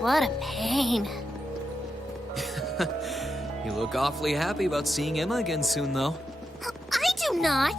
What a pain. You look awfully happy about seeing Emma again soon, though. I do not!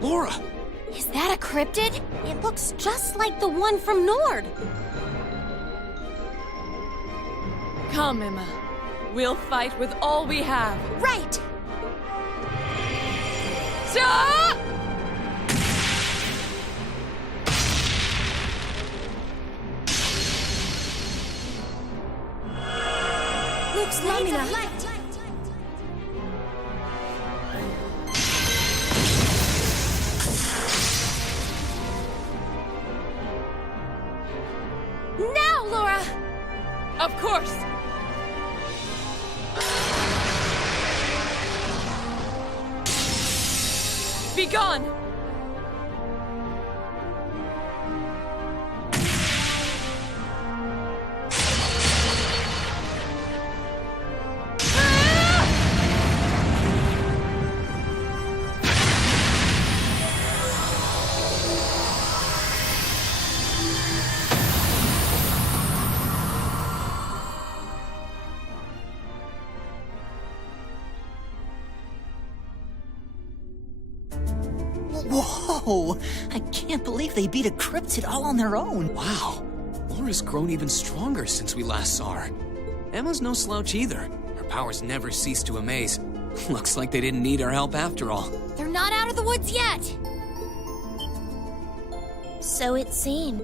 Laura! Is that a cryptid? It looks just like the one from Nord. Come, Emma. We'll fight with all we have. Right! Stop! Luke's Lamina. Now, Laura! Of course! Be gone! Whoa! I can't believe they beat a cryptid all on their own. Wow. Laura's grown even stronger since we last saw her. Emma's no slouch either. Her powers never cease to amaze. Looks like they didn't need our help after all. They're not out of the woods yet! So it seemed.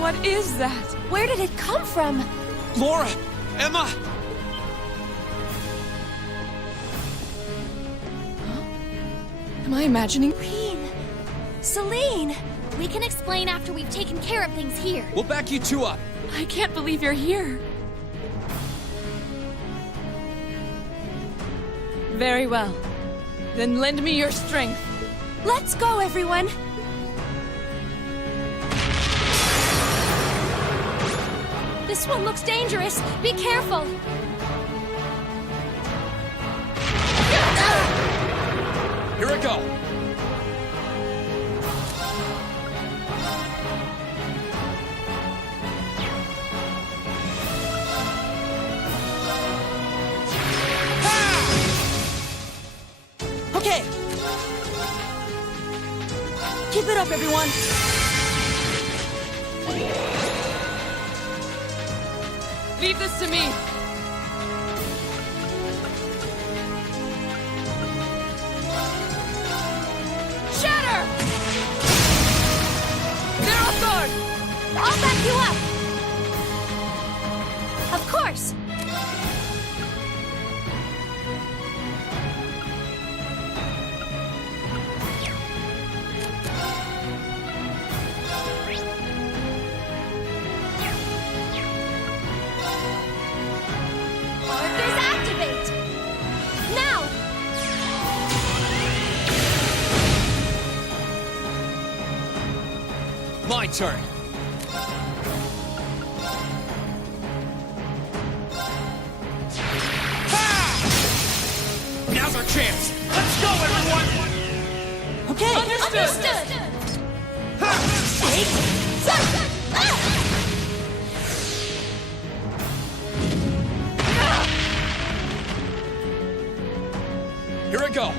What is that? Where did it come from? Laura! Emma! Am I imagining? Green. Celine! We can explain after we've taken care of things here. We'll back you two up. I can't believe you're here. Very well. Then lend me your strength. Let's go, everyone! This one looks dangerous. Be careful! Here I go. Okay! Keep it up, everyone! Leave this to me. Shatter! Zero sword! I'll back you up! Of course! Orders activate! Now! My turn. Ha! Now's our chance! Let's go, everyone! Okay. Understood! Here I go!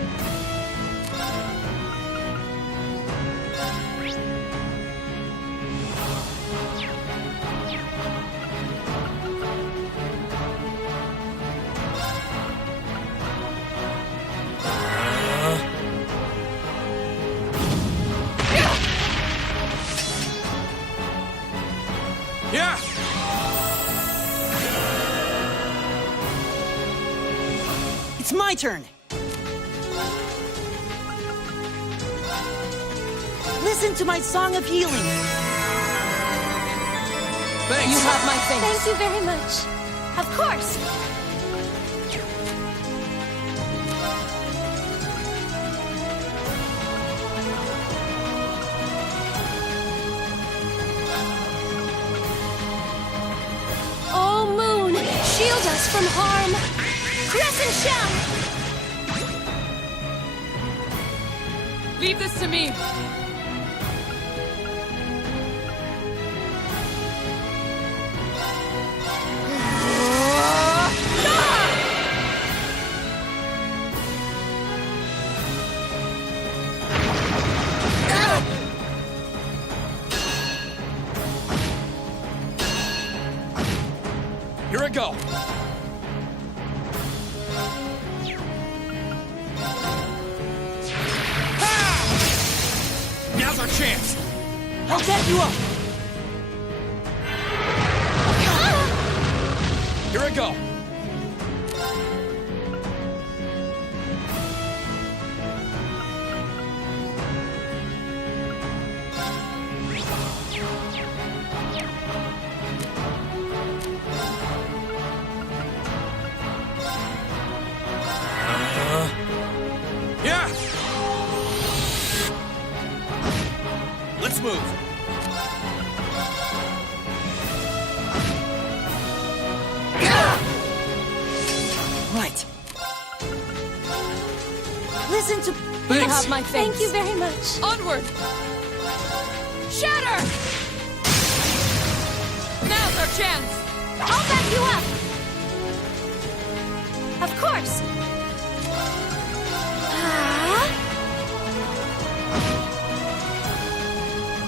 Yeah! It's my turn. Listen to my song of healing. Thanks! You have my thanks. Thank you very much. Of course! Oh, Moon! Shield us from harm! Crescent Shell! Leave this to me. Here I go! Ha! Now's our chance! I'll get you up. Here I go! Yeah! Let's move! Right. Listen to... You Thanks! have my thanks. Thank you very much. Onward! Shatter! Now's our chance! I'll back you up! Of course!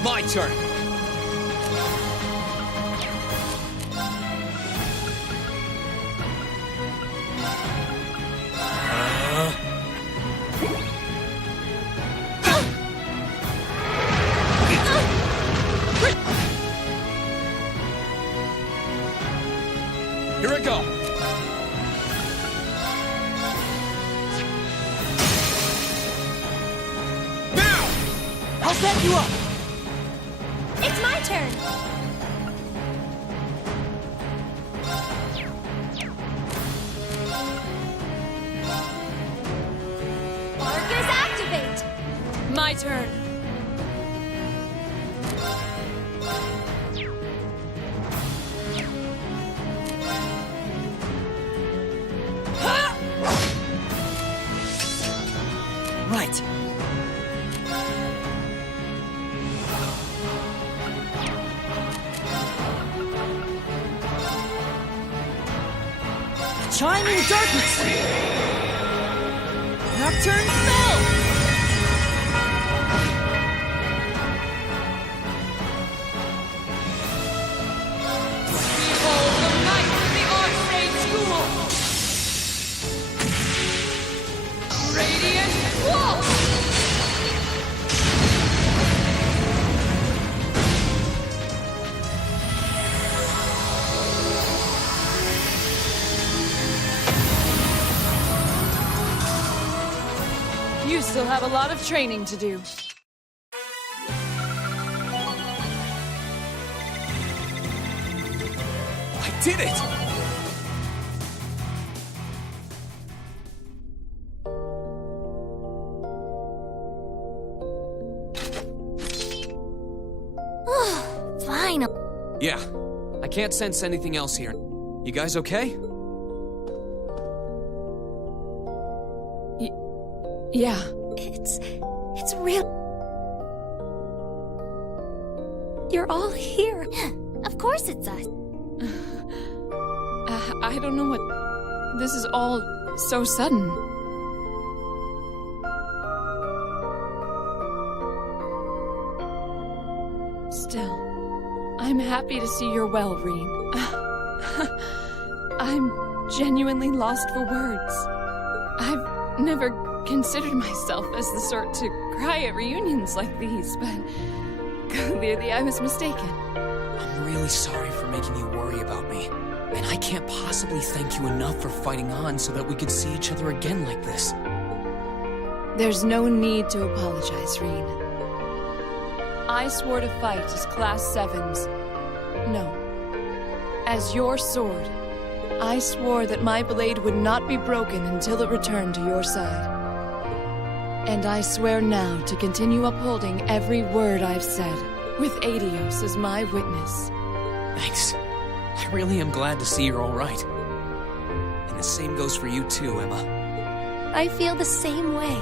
My turn! Here I go! Now! I'll set you up. It's my turn! Arcus activate! My turn. Right. Chiming darkness. Nocturne spell. Behold the might of the Archmage's duel! Radiant Wall! You still have a lot of training to do. I did it! Fine. Yeah, I can't sense anything else here. You guys okay? Yeah. It's real. You're all here. Of course it's us. I don't know what... This is all so sudden. Still, I'm happy to see you're well, Reen. I'm genuinely lost for words. I've never considered myself as the sort to cry at reunions like these, but clearly I was mistaken. I'm really sorry for making you worry about me. And I can't possibly thank you enough for fighting on so that we could see each other again like this. There's no need to apologize, Reen. I swore to fight as Class 7's... No. As your sword. I swore that my blade would not be broken until it returned to your side. And I swear now to continue upholding every word I've said, with Adios as my witness. Thanks. I really am glad to see you're all right. And the same goes for you too, Emma. I feel the same way.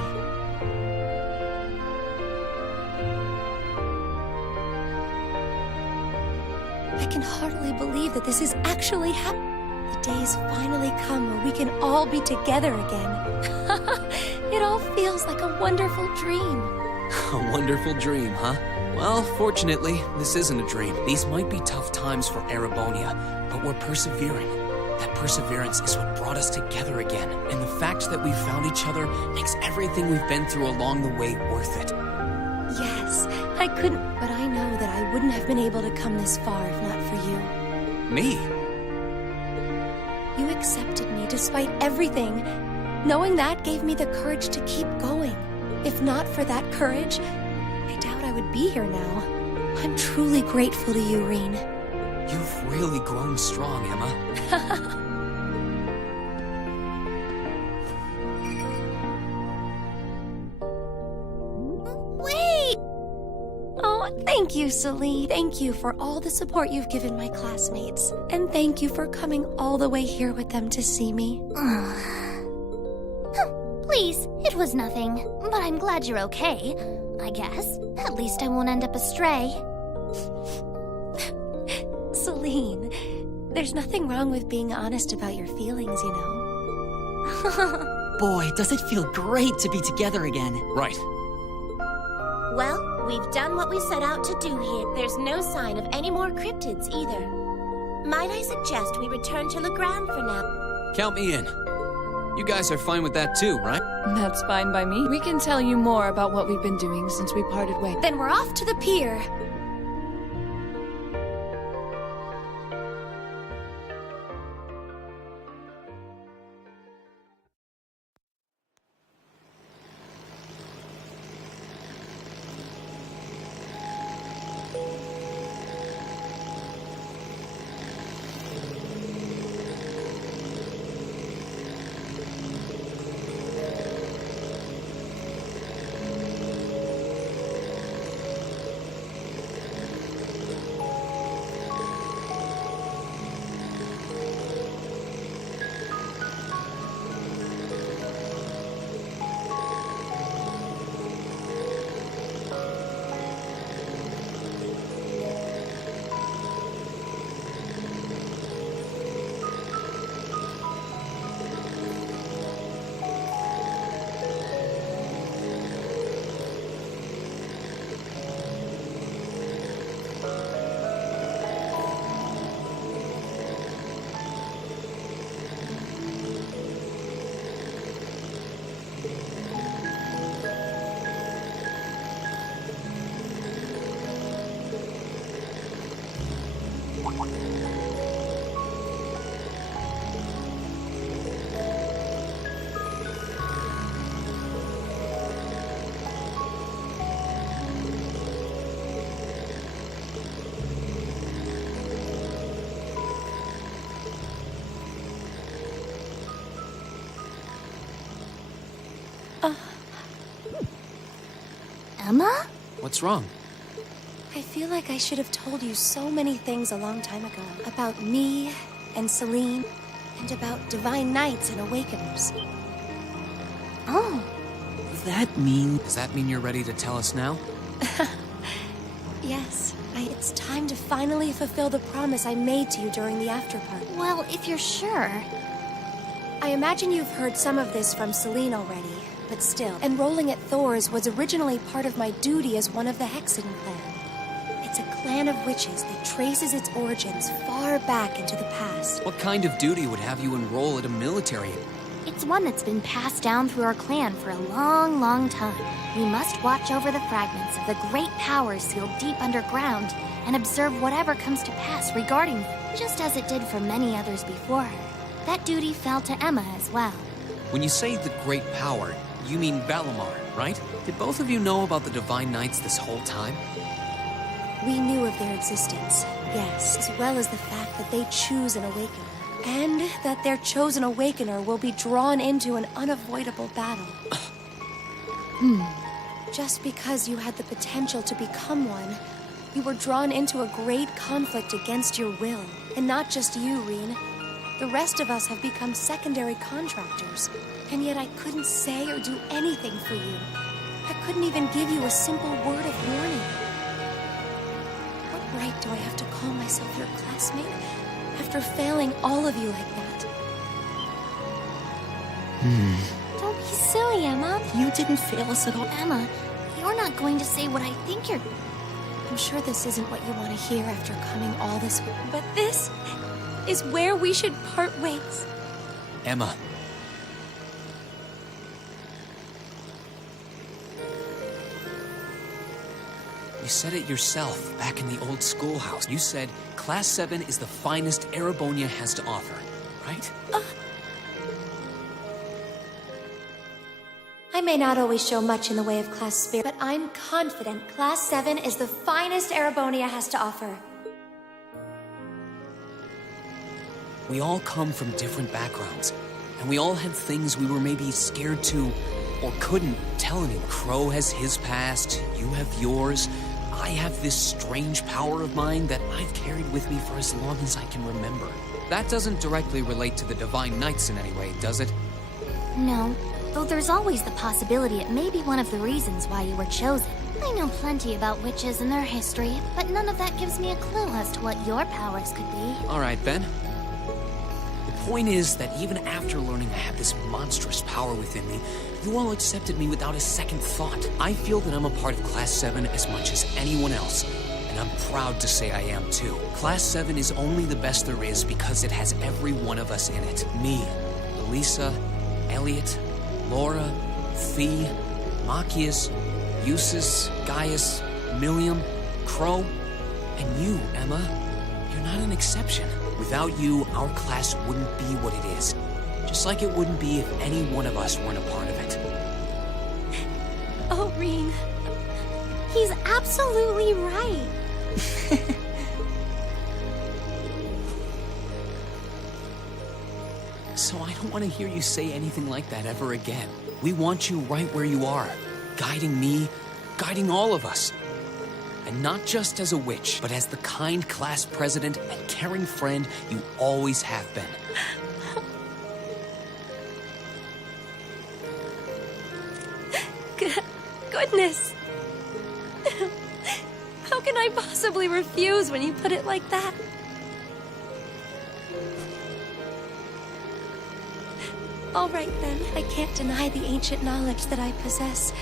I can hardly believe that this is actually happening. The day's finally come where we can all be together again. It all feels like a wonderful dream. A wonderful dream, huh? Well, fortunately, this isn't a dream. These might be tough times for Erebonia, but we're persevering. That perseverance is what brought us together again, and the fact that we found each other makes everything we've been through along the way worth it. Yes, I couldn't, but I know that I wouldn't have been able to come this far if not for you. Me? You accepted me despite everything. Knowing that gave me the courage to keep going. If not for that courage, I doubt I would be here now. I'm truly grateful to you, Reen. You've really grown strong, Emma. Wait! Oh, thank you, Celine. Thank you for all the support you've given my classmates. And thank you for coming all the way here with them to see me. Please, it was nothing. But I'm glad you're okay, I guess. At least I won't end up astray. Celine, there's nothing wrong with being honest about your feelings, you know. Boy, does it feel great to be together again. Right. Well, we've done what we set out to do here. There's no sign of any more cryptids either. Might I suggest we return to Legram for now? Count me in. You guys are fine with that too, right? That's fine by me. We can tell you more about what we've been doing since we parted ways. Then we're off to the pier. Emma? What's wrong? I feel like I should have told you so many things a long time ago. About me and Celine, and about divine knights and awakeners. Oh, that mean... Does that mean you're ready to tell us now? Yes, it's time to finally fulfill the promise I made to you during the after party. Well, if you're sure. I imagine you've heard some of this from Celine already, but still, enrolling at Thor's was originally part of my duty as one of the Hexen clan. It's a clan of witches that traces its origins far back into the past. What kind of duty would have you enroll at a military? It's one that's been passed down through our clan for a long, long time. We must watch over the fragments of the great powers sealed deep underground and observe whatever comes to pass regarding them, just as it did for many others before her. That duty fell to Emma as well. When you say the great power, you mean Valimar, right? Did both of you know about the Divine Knights this whole time? We knew of their existence, yes, as well as the fact that they choose an awakener. And that their chosen awakener will be drawn into an unavoidable battle. Just because you had the potential to become one, you were drawn into a great conflict against your will. And not just you, Reen. The rest of us have become secondary contractors. And yet I couldn't say or do anything for you. I couldn't even give you a simple word of warning. What right do I have to call myself your classmate? After failing all of you like that. Don't be silly, Emma. You didn't fail us at all. Emma, you're not going to say what I think you're... I'm sure this isn't what you want to hear after coming all this way, but this is where we should part ways. Emma. You said it yourself back in the old schoolhouse. You said Class 7 is the finest Erebonia has to offer, right? I may not always show much in the way of class spirit, but I'm confident Class 7 is the finest Erebonia has to offer. We all come from different backgrounds, and we all had things we were maybe scared to or couldn't tell anyone. Crow has his past, you have yours. I have this strange power of mine that I've carried with me for as long as I can remember. That doesn't directly relate to the Divine Knights in any way, does it? No, though there's always the possibility it may be one of the reasons why you were chosen. I know plenty about witches and their history, but none of that gives me a clue as to what your powers could be. All right, then. The point is that even after learning I had this monstrous power within me, you all accepted me without a second thought. I feel that I'm a part of Class 7 as much as anyone else, and I'm proud to say I am too. Class 7 is only the best there is because it has every one of us in it. Me, Elisa, Elliot, Laura, Thea, Machias, Eustace, Gaius, Milliam, Crow, and you, Emma. You're not an exception. Without you, our class wouldn't be what it is. Just like it wouldn't be if any one of us weren't a part of it. Oh, Reen. He's absolutely right. So I don't want to hear you say anything like that ever again. We want you right where you are, guiding me, guiding all of us. And not just as a witch, but as the kind class president and caring friend you always have been. Goodness. How can I possibly refuse when you put it like that? All right then, I can't deny the ancient knowledge that I possess,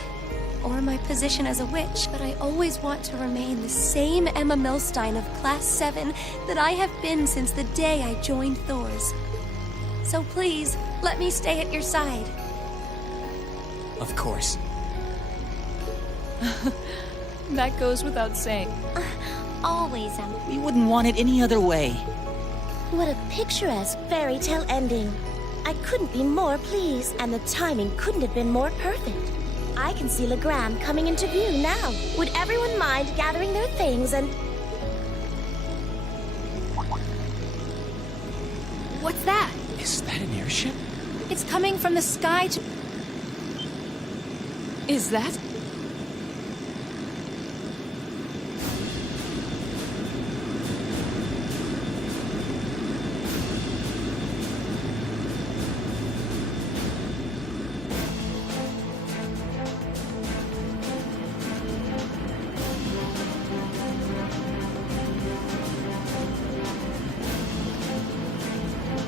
or my position as a witch, but I always want to remain the same Emma Milstein of Class 7 that I have been since the day I joined Thor's. So please, let me stay at your side. Of course. That goes without saying. Always, Emma. We wouldn't want it any other way. What a picturesque fairy tale ending. I couldn't be more pleased, and the timing couldn't have been more perfect. I can see Legram coming into view now. Would everyone mind gathering their things and... What's that? Is that an airship? It's coming from the sky to... Is that?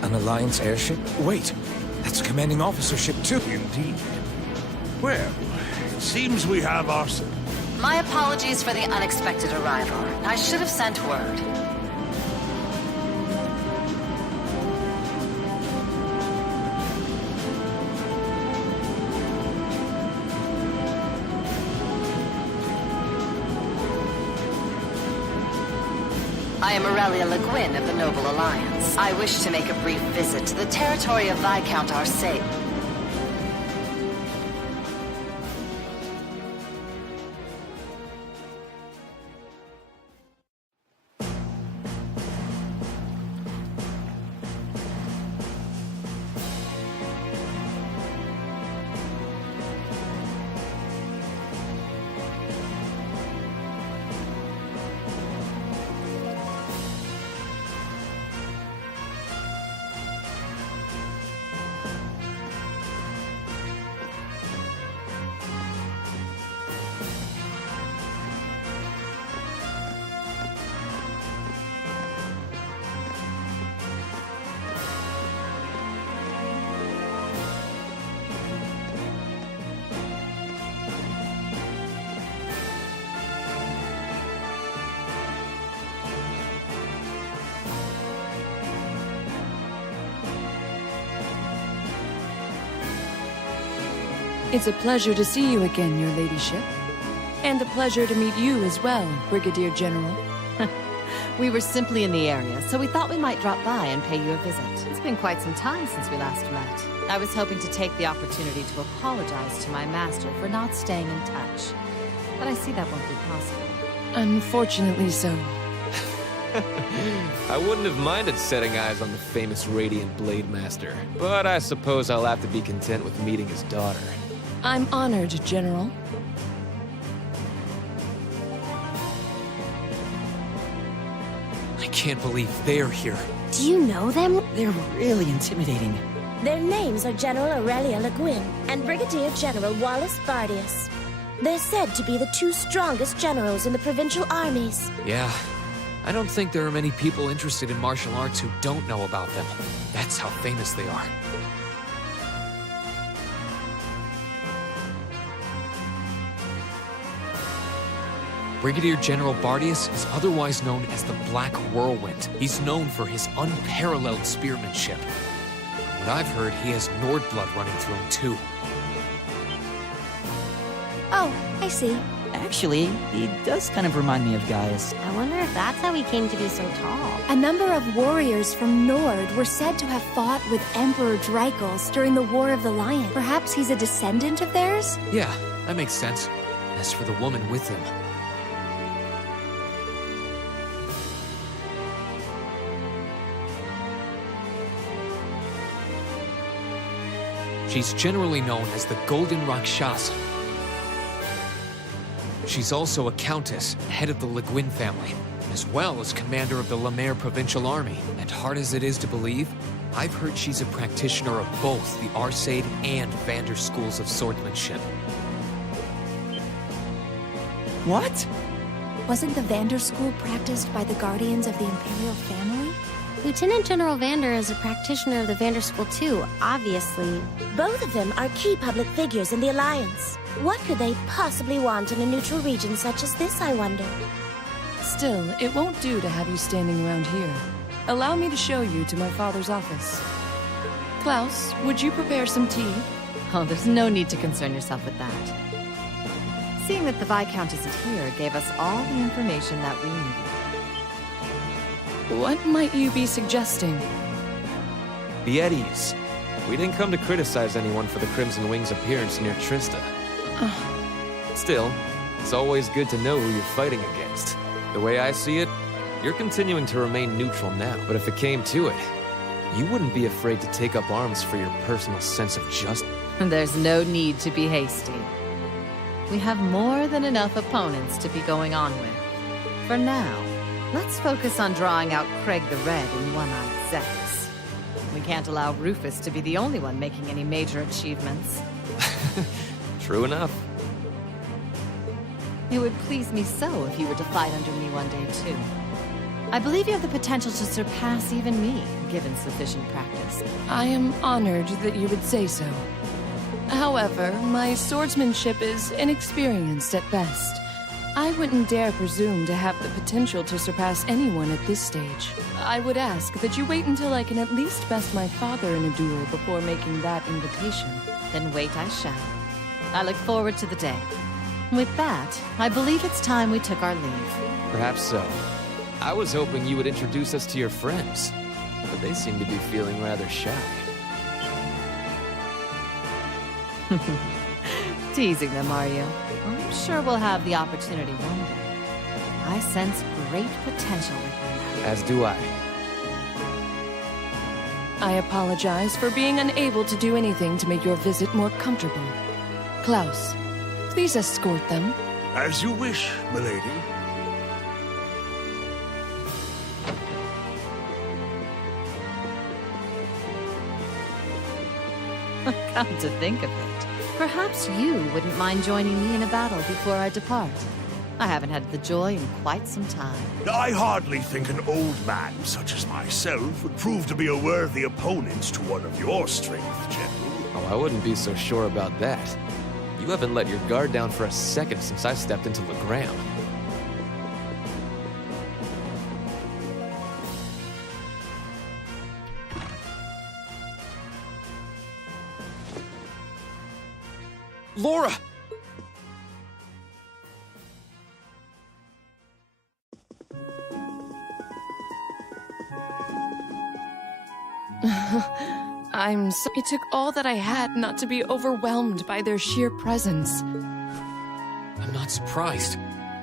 An Alliance airship? Wait, that's a commanding officer ship too. Indeed. Well, it seems we have our... My apologies for the unexpected arrival. I should have sent word. I am Aurelia Le Guin of the Noble Alliance. I wish to make a brief visit to the territory of Viscount Arcade. It's a pleasure to see you again, your ladyship. And a pleasure to meet you as well, Brigadier General. We were simply in the area, so we thought we might drop by and pay you a visit. It's been quite some time since we last met. I was hoping to take the opportunity to apologize to my master for not staying in touch. But I see that won't be possible. Unfortunately so. I wouldn't have minded setting eyes on the famous Radiant Blade Master, but I suppose I'll have to be content with meeting his daughter. I'm honored, General. I can't believe they're here. Do you know them? They're really intimidating. Their names are General Aurelia Le Guin and Brigadier General Wallace Bardius. They're said to be the two strongest generals in the provincial armies. Yeah, I don't think there are many people interested in martial arts who don't know about them. That's how famous they are. Brigadier General Bardius is otherwise known as the Black Whirlwind. He's known for his unparalleled spearmanship. From what I've heard, he has Nord blood running through him too. Oh, I see. Actually, he does kind of remind me of Gaius. I wonder if that's how he came to be so tall. A number of warriors from Nord were said to have fought with Emperor Drykos during the War of the Lion. Perhaps he's a descendant of theirs? Yeah, that makes sense. As for the woman with him, she's generally known as the Golden Rakshasa. She's also a countess, head of the Le Guin family, as well as commander of the La Mer Provincial Army. And hard as it is to believe, I've heard she's a practitioner of both the Arcade and Vander schools of swordsmanship. What? Wasn't the Vander school practiced by the guardians of the Imperial family? Lieutenant General Vander is a practitioner of the Vander School too, obviously. Both of them are key public figures in the Alliance. What could they possibly want in a neutral region such as this, I wonder? Still, it won't do to have you standing around here. Allow me to show you to my father's office. Klaus, would you prepare some tea? Oh, there's no need to concern yourself with that. Seeing that the Viscount isn't here gave us all the information that we needed. What might you be suggesting? Be at ease. We didn't come to criticize anyone for the Crimson Wing's appearance near Trista. Still, it's always good to know who you're fighting against. The way I see it, you're continuing to remain neutral now. But if it came to it, you wouldn't be afraid to take up arms for your personal sense of justice. There's no need to be hasty. We have more than enough opponents to be going on with. For now, let's focus on drawing out Craig the Red and One-Eyed Zex. We can't allow Rufus to be the only one making any major achievements. True enough. It would please me so if you were to fight under me one day, too. I believe you have the potential to surpass even me, given sufficient practice. I am honored that you would say so. However, my swordsmanship is inexperienced at best. I wouldn't dare presume to have the potential to surpass anyone at this stage. I would ask that you wait until I can at least best my father in a duel before making that invitation. Then wait I shall. I look forward to the day. With that, I believe it's time we took our leave. Perhaps so. I was hoping you would introduce us to your friends, but they seem to be feeling rather shy. Teasing them, are you? I'm sure we'll have the opportunity one day. I sense great potential with you. As do I. I apologize for being unable to do anything to make your visit more comfortable. Klaus, please escort them. As you wish, milady. Come to think of it, perhaps you wouldn't mind joining me in a battle before I depart. I haven't had the joy in quite some time. I hardly think an old man such as myself would prove to be a worthy opponent to one of your strength, General. Oh, I wouldn't be so sure about that. You haven't let your guard down for a second since I stepped into Legrand. Laura! I'm so... It took all that I had not to be overwhelmed by their sheer presence. I'm not surprised.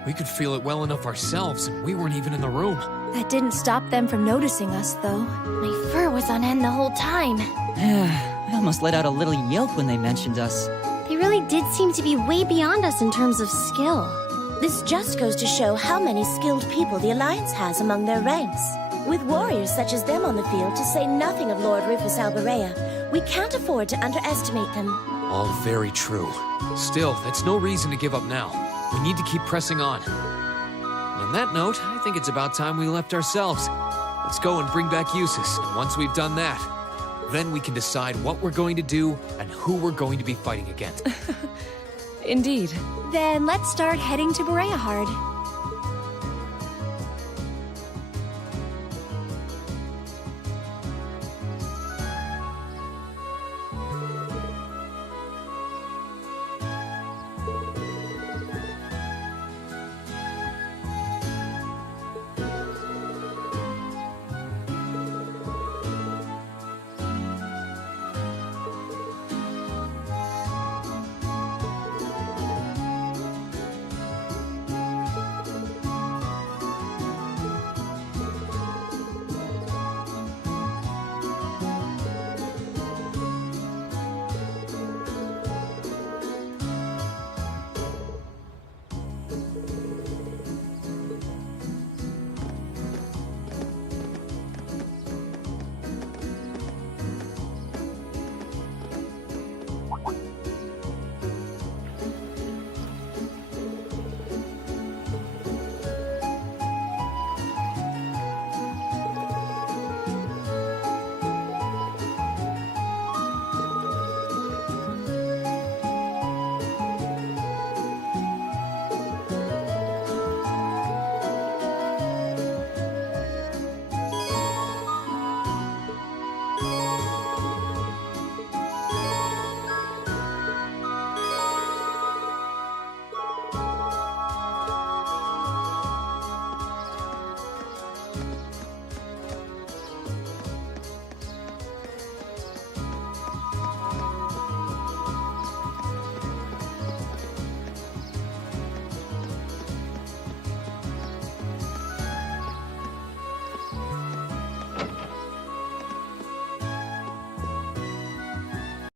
We could feel it well enough ourselves, and we weren't even in the room. That didn't stop them from noticing us, though. My fur was on end the whole time. I almost let out a little yelp when they mentioned us. They really did seem to be way beyond us in terms of skill. This just goes to show how many skilled people the Alliance has among their ranks. With warriors such as them on the field, to say nothing of Lord Rufus Alberea, we can't afford to underestimate them. All very true. Still, that's no reason to give up now. We need to keep pressing on. And on that note, I think it's about time we left ourselves. Let's go and bring back Eustace, and once we've done that, then we can decide what we're going to do and who we're going to be fighting against. Indeed. Then let's start heading to Bereahard.